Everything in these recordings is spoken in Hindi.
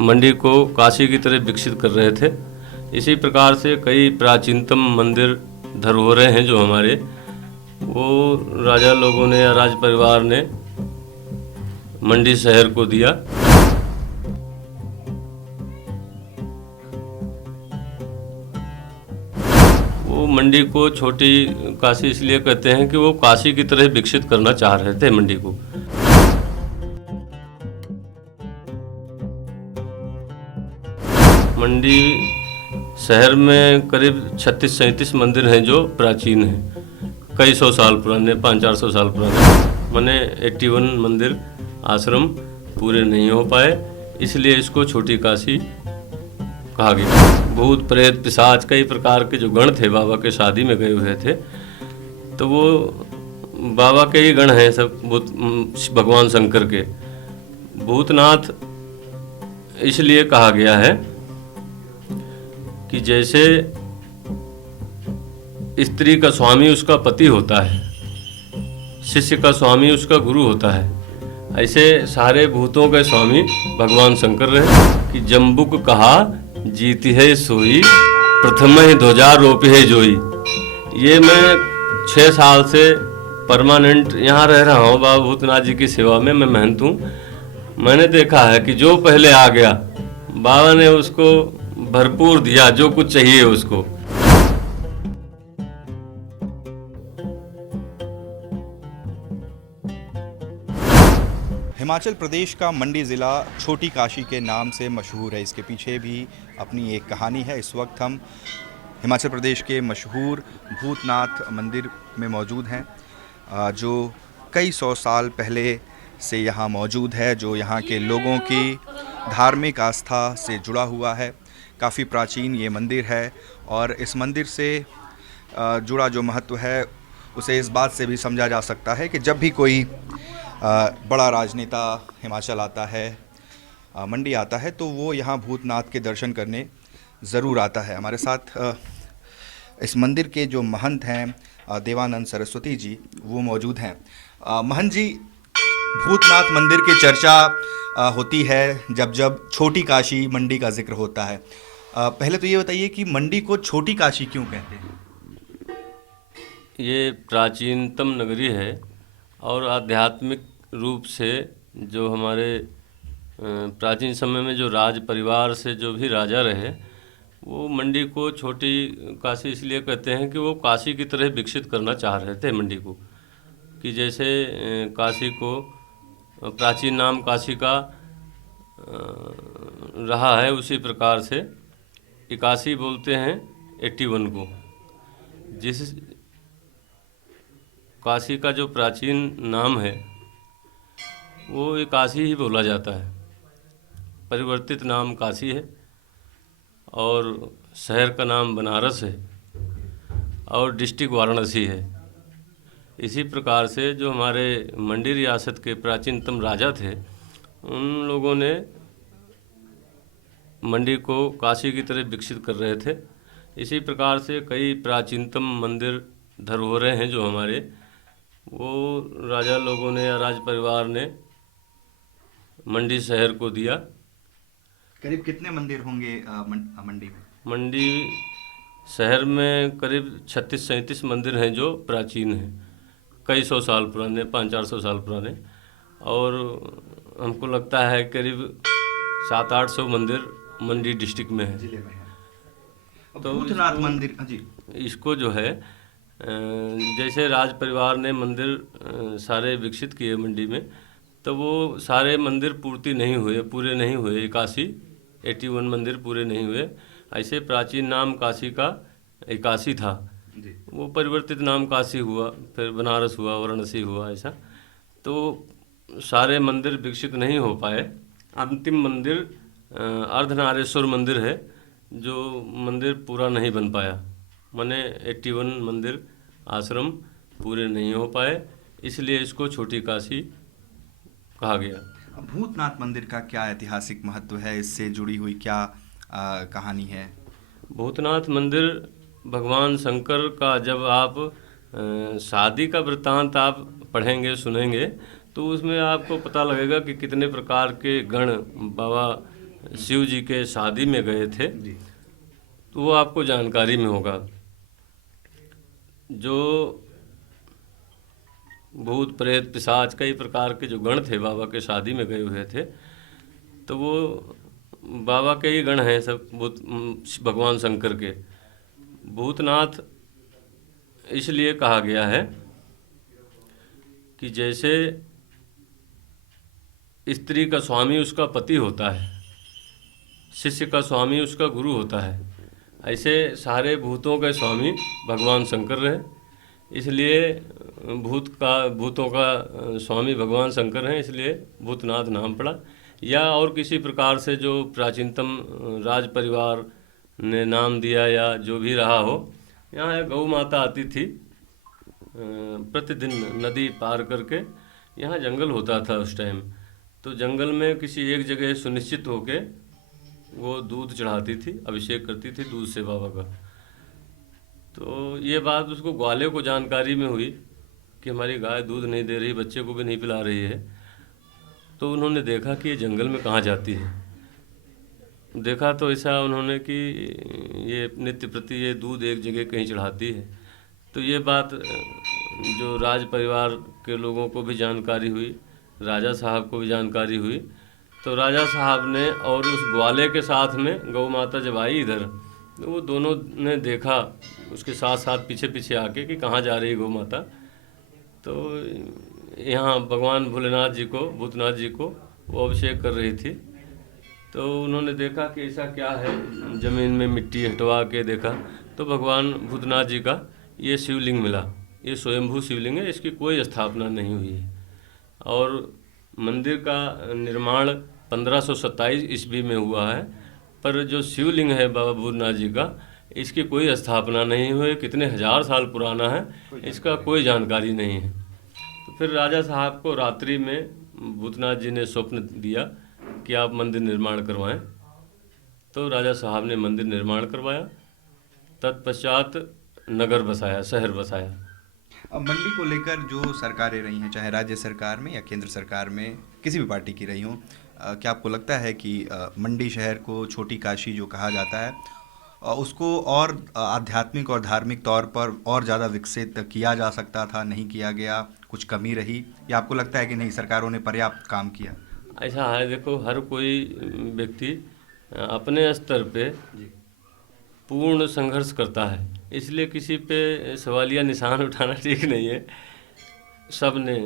मंडी को काशी की तरह विकसित कर रहे थे। इसी प्रकार से कई प्राचीनतम मंदिर धरोहरें हैं जो हमारे, वो राजा लोगों ने या राज परिवार ने मंडी शहर को दिया। वो मंडी को छोटी काशी इसलिए कहते हैं कि वो काशी की तरह विकसित करना चाह रहे थे मंडी को। मंडी शहर में करीब 36-37 मंदिर हैं जो प्राचीन हैं, कई सौ साल पुराने, 500-400 साल पुराने। माने 81 मंदिर आश्रम पूरे नहीं हो पाए, इसलिए इसको छोटी काशी कहा गया। भूत प्रेत पिशाच कई प्रकार के जो गण थे, बाबा के शादी में गए हुए थे, तो वो बाबा के ही गण हैं सब, भगवान शंकर के। भूतनाथ इसलिए कहा गया है कि जैसे स्त्री का स्वामी उसका पति होता है, शिष्य का स्वामी उसका गुरु होता है, ऐसे सारे भूतों के स्वामी भगवान शंकर रहे। कि जम्बुक कहा जीती है सोई, प्रथम ही ध्वजा रोपी है जोई। ये मैं 6 साल से परमानेंट यहाँ रह रहा हूँ बाबा भूतनाथ जी की सेवा में, मैं महंत हूँ। मैंने देखा है कि जो पहले आ गया बाबा ने उसको भरपूर दिया जो कुछ चाहिए उसको। हिमाचल प्रदेश का मंडी ज़िला छोटी काशी के नाम से मशहूर है। इसके पीछे भी अपनी एक कहानी है। इस वक्त हम हिमाचल प्रदेश के मशहूर भूतनाथ मंदिर में मौजूद हैं, जो कई सौ साल पहले से यहाँ मौजूद है, जो यहाँ के लोगों की धार्मिक आस्था से जुड़ा हुआ है। काफ़ी प्राचीन ये मंदिर है और इस मंदिर से जुड़ा जो महत्व है उसे इस बात से भी समझा जा सकता है कि जब भी कोई बड़ा राजनेता हिमाचल आता है, मंडी आता है, तो वो यहाँ भूतनाथ के दर्शन करने ज़रूर आता है। हमारे साथ इस मंदिर के जो महंत हैं देवानंद सरस्वती जी, वो मौजूद हैं। महंत जी, भूतनाथ मंदिर की चर्चा होती है जब जब छोटी काशी मंडी का जिक्र होता है। पहले तो ये बताइए कि मंडी को छोटी काशी क्यों कहते हैं? ये प्राचीनतम नगरी है और आध्यात्मिक रूप से जो हमारे प्राचीन समय में जो राज परिवार से जो भी राजा रहे, वो मंडी को छोटी काशी इसलिए कहते हैं कि वो काशी की तरह विकसित करना चाह रहे थे मंडी को। कि जैसे काशी को प्राचीन नाम काशी का रहा है, उसी प्रकार से 81 बोलते हैं 81 को। जिस काशी का जो प्राचीन नाम है वो 81 ही बोला जाता है। परिवर्तित नाम काशी है और शहर का नाम बनारस है और डिस्ट्रिक्ट वाराणसी है। इसी प्रकार से जो हमारे मंडी रियासत के प्राचीनतम राजा थे, उन लोगों ने मंडी को काशी की तरह विकसित कर रहे थे। इसी प्रकार से कई प्राचीनतम मंदिर धरोहरें हैं जो हमारे, वो राजा लोगों ने या राज परिवार ने मंडी शहर को दिया। करीब कितने मंदिर होंगे मंडी में? मंडी शहर में करीब 36-37 मंदिर हैं जो प्राचीन हैं, कई सौ साल पुराने, 500-400 साल पुराने। और हमको लगता है करीब 700-800 मंदिर मंडी डिस्ट्रिक्ट में है, जिले में है। तो भूतनाथ मंदिर जी, इसको जो है जैसे राज परिवार ने मंदिर सारे विकसित किए मंडी में, तो वो सारे मंदिर पूर्ति नहीं हुए, पूरे नहीं हुए। 81 मंदिर पूरे नहीं हुए। ऐसे प्राचीन नाम काशी का 81 था, वो परिवर्तित नाम काशी हुआ, फिर बनारस हुआ, वाराणसी हुआ, ऐसा। तो सारे मंदिर विकसित नहीं हो पाए। अंतिम मंदिर अर्धनारेश्वर मंदिर है, जो मंदिर पूरा नहीं बन पाया। माने 81 मंदिर आश्रम पूरे नहीं हो पाए, इसलिए इसको छोटी काशी कहा गया। भूतनाथ मंदिर का क्या ऐतिहासिक महत्व है? इससे जुड़ी हुई क्या कहानी है? भूतनाथ मंदिर भगवान शंकर का, जब आप शादी का वृत्तांत आप पढ़ेंगे सुनेंगे तो उसमें आपको पता लगेगा कि कितने प्रकार के गण बाबा शिव जी के शादी में गए थे, तो वो आपको जानकारी में होगा। जो भूत प्रेत पिशाच कई प्रकार के जो गण थे बाबा के शादी में गए हुए थे, तो वो बाबा के ही गण हैं सब, भगवान शंकर के। भूतनाथ इसलिए कहा गया है कि जैसे स्त्री का स्वामी उसका पति होता है, शिष्य का स्वामी उसका गुरु होता है, ऐसे सारे भूतों के स्वामी भगवान शंकर रहे। इसलिए भूतों का स्वामी भगवान शंकर हैं, इसलिए भूतनाथ नाम पड़ा। या और किसी प्रकार से जो प्राचीनतम राज परिवार ने नाम दिया या जो भी रहा हो। यहाँ एक गौ माता आती थी प्रतिदिन नदी पार करके। यहाँ जंगल होता था उस टाइम, तो जंगल में किसी एक जगह सुनिश्चित होके वो दूध चढ़ाती थी, अभिषेक करती थी दूध से बाबा का। तो ये बात उसको ग्वाले को जानकारी में हुई कि हमारी गाय दूध नहीं दे रही, बच्चे को भी नहीं पिला रही है। तो उन्होंने देखा कि ये जंगल में कहाँ जाती है। देखा तो ऐसा उन्होंने कि ये नित्य प्रति ये दूध एक जगह कहीं चढ़ाती है। तो ये बात जो राज परिवार के लोगों को भी जानकारी हुई, राजा साहब को भी जानकारी हुई। तो राजा साहब ने और उस ग्वाले के साथ में गौ माता जब आई इधर, तो वो दोनों ने देखा उसके साथ साथ पीछे पीछे आके कि कहाँ जा रही गौ माता। तो यहाँ भगवान भोलेनाथ जी को, भूतनाथ जी को वो अभिषेक कर रही थी। तो उन्होंने देखा कि ऐसा क्या है, ज़मीन में मिट्टी हटवा के देखा तो भगवान भूतनाथ जी का ये शिवलिंग मिला। ये स्वयंभू शिवलिंग है, इसकी कोई स्थापना नहीं हुई है। और मंदिर का निर्माण 1527 ईस्वी में हुआ है, पर जो शिवलिंग है बाबा भूतनाथ जी का, इसकी कोई स्थापना नहीं हुई। कितने हजार साल पुराना है, इसका कोई जानकारी नहीं है। तो फिर राजा साहब को रात्रि में भूतनाथ जी ने स्वप्न दिया कि आप मंदिर निर्माण करवाएं। तो राजा साहब ने मंदिर निर्माण करवाया, तत्पश्चात नगर बसाया, शहर बसाया। अब मंडी को लेकर जो सरकारें रही हैं, चाहे राज्य सरकार में या केंद्र सरकार में किसी भी पार्टी की रही हों, क्या आपको लगता है कि मंडी शहर को छोटी काशी जो कहा जाता है, उसको और आध्यात्मिक और धार्मिक तौर पर और ज़्यादा विकसित किया जा सकता था, नहीं किया गया, कुछ कमी रही, या आपको लगता है कि नहीं सरकारों ने पर्याप्त काम किया? ऐसा है, देखो हर कोई व्यक्ति अपने स्तर पे पूर्ण संघर्ष करता है, इसलिए किसी पे सवालिया निशान उठाना ठीक नहीं है। सब ने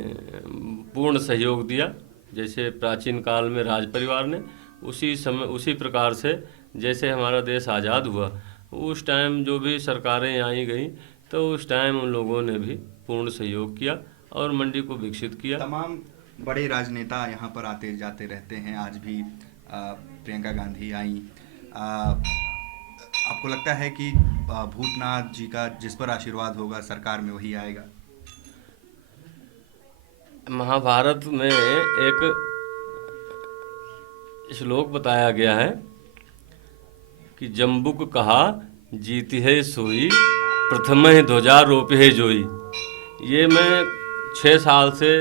पूर्ण सहयोग दिया। जैसे प्राचीन काल में राज परिवार ने, उसी प्रकार से जैसे हमारा देश आज़ाद हुआ, उस टाइम जो भी सरकारें आई गई, तो उस टाइम उन लोगों ने भी पूर्ण सहयोग किया और मंडी को विकसित किया। तमाम बड़े राजनेता यहाँ पर आते जाते रहते हैं, आज भी प्रियंका गांधी आई। आपको लगता है कि भूतनाथ जी का जिस पर आशीर्वाद होगा सरकार में वही आएगा? महाभारत में एक श्लोक बताया गया है कि जम्बुक कहा जीती है सोई, प्रथम ही ध्वजारोप है जोई। ये मैं 6 साल से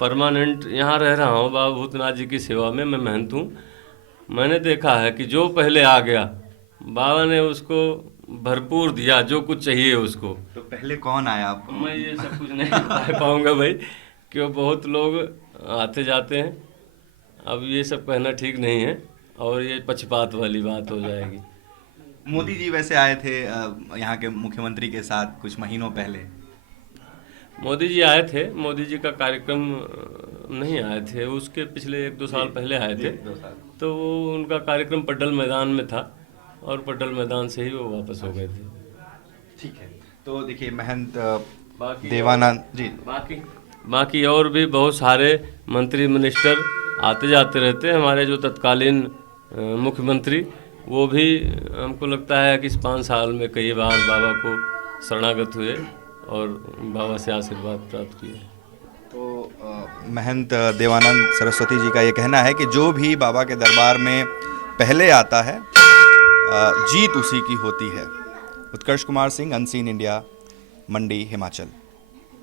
परमानेंट यहाँ रह रहा हूँ बाबा भूतनाथ जी की सेवा में, मैं महंत हूँ। मैंने देखा है कि जो पहले आ गया बाबा ने उसको भरपूर दिया जो कुछ चाहिए उसको। तो पहले कौन आया आपको? मैं ये सब कुछ नहीं बता पाऊँगा भाई, क्यों बहुत लोग आते जाते हैं। अब ये सब कहना ठीक नहीं है और ये पक्षपात वाली बात हो जाएगी। मोदी जी वैसे आए थे यहाँ के मुख्यमंत्री के साथ कुछ महीनों पहले। मोदी जी आए थे, मोदी जी का कार्यक्रम नहीं आए थे, उसके पिछले 1-2 साल पहले आए थे। तो वो उनका कार्यक्रम पड्डल मैदान में था और पड्डल मैदान से ही वो वापस हो गए थे। ठीक है, तो देखिए महंत देवानंद जी, बाकी और भी बहुत सारे मंत्री मिनिस्टर आते जाते रहते हैं। हमारे जो तत्कालीन मुख्यमंत्री, वो भी हमको लगता है कि इस 5 साल में कई बार बाबा को शरणागत हुए और बाबा से आशीर्वाद प्राप्त किए। तो महंत देवानंद सरस्वती जी का ये कहना है कि जो भी बाबा के दरबार में पहले आता है जीत उसी की होती है। उत्कर्ष कुमार सिंह, अनसीन इंडिया, मंडी, हिमाचल।